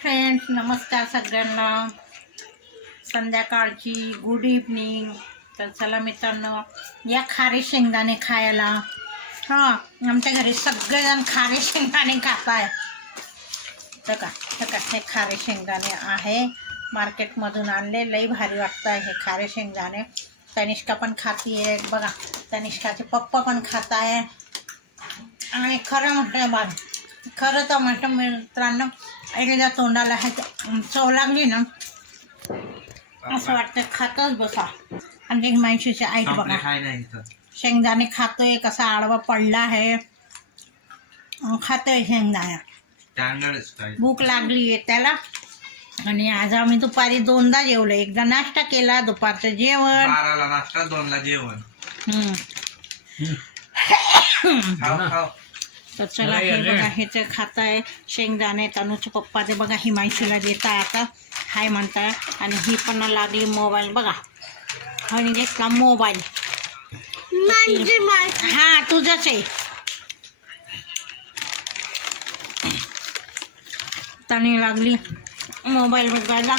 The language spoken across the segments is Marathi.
फ्रेंड्स, नमस्कार सगळ्यांना. संध्याकाळची गुड इव्हनिंग. तर चला मित्रांनो, या खारे शेंगदाणे खायला. हां, आमच्या घरी सगळेजण खारे शेंगदाणे खात आहे. तर हे खारे शेंगदाणे आहे, मार्केटमधून आणले. लई भारी वाटतं आहे हे खारे शेंगदाणे. तनिष्का पण खाती आहे बघा, तनिष्काचे पप्पा पण खात आहे. आणि खरं म्हटलं खरं तर म्हटलं मित्रांनो, एकदा तोंडाला हे चव लागली ना, असं वाटतं खातच बसा. आणि माहितीचे ऐक बघा, शेंगदाणे खातोय, कसा आडवा पडला आहे, खातोय शेंगदाणे. भूक लागली आहे त्याला. आणि आज आम्ही दुपारी 2दा जेवलो. एकदा नाश्ता केला, दुपारचं जेवण, 12ला नाश्ता, 2ला जेवण. तर चला हे बघा, हे तर खात आहे शेंगदाणे. तनूचे पप्पा ते बघा हिमांशूला देत आहे आता, हाय म्हणताय. आणि ही पण लागली मोबाईल बघा, आणि घेतला मोबाईल. हा तुझंच आहे. त्याने लागली मोबाईल बघायला.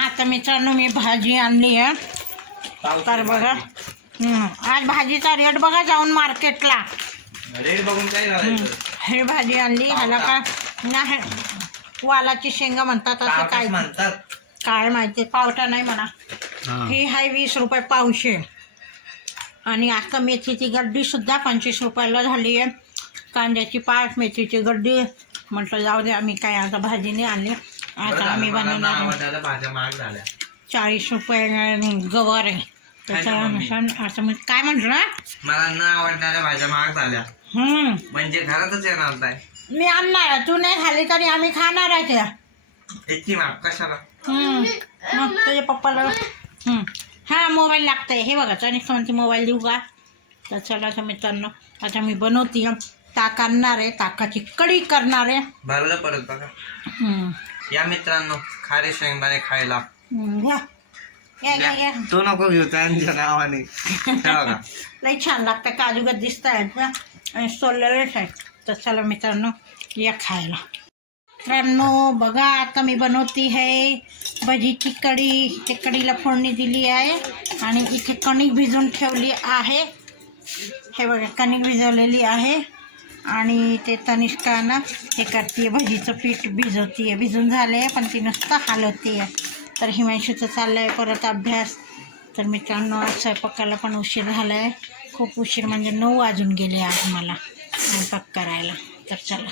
आता मित्रांनो, मी भाजी आणली आहे. तर बघा, आज भाजीचा रेट बघा जाऊन मार्केटला. हे भाजी आणली. ह्याला का नाही, वालाची शेंगा म्हणतात असं काय म्हणतात, काय माहिती. पावटा नाही म्हणा. ही आहे 20 रुपये पावशे. आणि आता मेथीची गड्डी सुद्धा 25 रुपयाला झाली आहे. कांद्याची पात, मेथीची गड्डी. म्हटलं जाऊ दे, आम्ही काय आता भाजी नाही आणली. आता आम्ही बनवणार. भाज्या महाग झाल्या. 40 रुपये गवर आहे त्याच्यानुसार. असं मी काय म्हटलं, मला न आवडणाऱ्या भाज्या महाग झाल्या. म्हणजे घरातच येणार नाही. मी आणणार, तू नाही खाली तरी आम्ही खाणार आहे त्या. याची माग कशाला? मग तुझ्या पप्पाला हा मोबाईल लागतंय. हे बघा, तनिष्का म्हणते मोबाईल देऊ का. तर चला तर मित्रांनो, आता मी बनवते. ताक आणणार आहे, ताकाची कढी करणार आहे. भरलं परत बघा. या मित्रांनो, खारे शेंगदाणे खायला. घ्या. तो नको घेऊ त्यांच्या नावाने. लई छान लागतं, काजूगत दिसत आहेत ना, आणि सोललेलेच आहेत. तर चला मित्रांनो, या खायला. मित्रांनो बघा, आता मी बनवती आहे भजीची कढी. ते कढीला फोडणी दिली आहे. आणि इथे कणिक भिजवून ठेवली आहे. हे बघा, कणिक भिजवलेली आहे. आणि ते तनिष्का ना हे करते, भजीचं पीठ भिजवते. भिजून झाले, पण ती नुसतं हलवते. तर हिमांशूचं चाललं आहे परत अभ्यास. तर मित्रांनो, आज स्वयंपाकाला पण उशीर झाला आहे, खूप उशीर. म्हणजे 9 वाजून गेले आज मला स्वयंपाक करायला. तर चला.